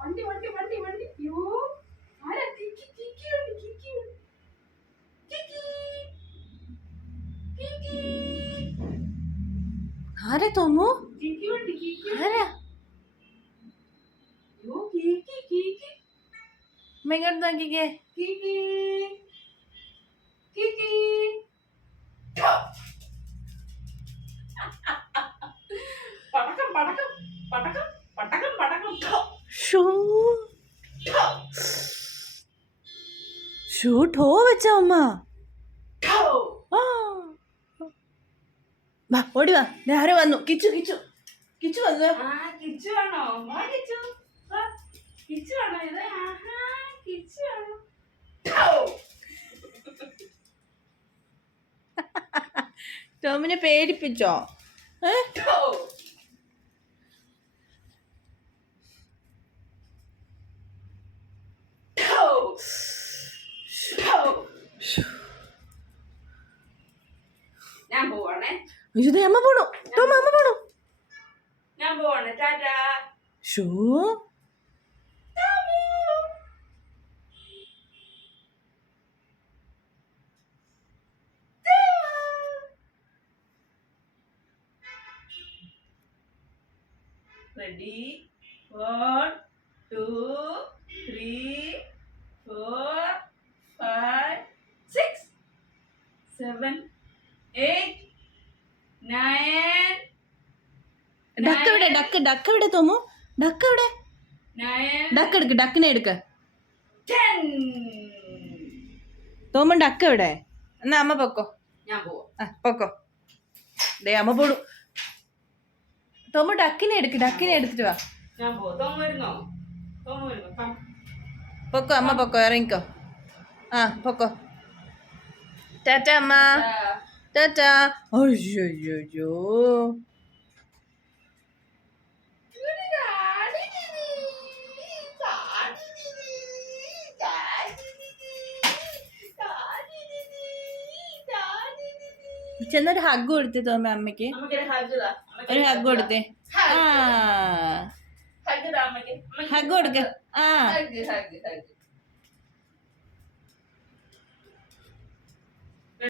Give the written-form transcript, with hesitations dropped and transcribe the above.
വണ്ടി വണ്ടി വണ്ടി വണ്ടി യോ ആരാ കിക്കി കിക്കി വണ്ടി കിക്കി കിക്കി കിക്കി ആരാ തോമു? കിക്കി വണ്ടി കിക്കി ആരാ? യോ കിക്കി കിക്കി ഇങ്ങോട്ട് നോക്കിക്കേ. കിക്കി കിക്കി പടക്കം പടക്കം പടക്കം പടക്കം പടക്കം ഷൂട്ട് ഹോ വെച്ച അമ്മ. വാ ഓടി വാ. ആരോ വന്നു. കിച്ചു കിച്ചു കിച്ചു വന്നു. കിച്ചു ആണോ? കിച്ചു കിച്ചു ആണോ ഇത്? കിച്ചു ആണോ? ടോമിനെ പേടിപ്പിച്ചോ? ഞാൻ പോവാണേ. അയ്യോ അമ്മ പോണു. ടോമ അമ്മ പോണു. ഞാൻ പോവാണേ. ടാറ്റാ. Show Ready? 1, 2, 3, 4, 5, 6, 7, 8, 9. ഡക്ക് എവിടെ? ഡക്ക് എവിടെ തോമു? ഡക്ക് എവിടെ? 9. ഡക്ക് എടുക്ക്. ഡക്കിനെ എടുക്ക. 10. തോമൻ ഡക്ക് എവിടെ? എന്നാ അമ്മ പൊക്കോ. ഞാൻ പോവാ. പൊക്കോ. ദേ അമ്മ പോണു. തോമ ഡക്കിനെ എടുക്ക്. ഡക്കിനെ എടുത്തിട്ട് വാ. ഞാൻ പോവാ. തോമ വരുന്നോ? പൊക്കോ അമ്മ പൊക്കോ. ഇറങ്ങിക്കോ. പൊക്കോ. ടാറ്റ അമ്മ. ടാറ്റ. അയ്യോ ചെന്നൊരു ഹഗ് കൊടുത്തേ തോമ അമ്മയ്ക്ക്. ഒരു ഹഗ് കൊടുത്തേ. ഹഗ് കൊടുക്ക.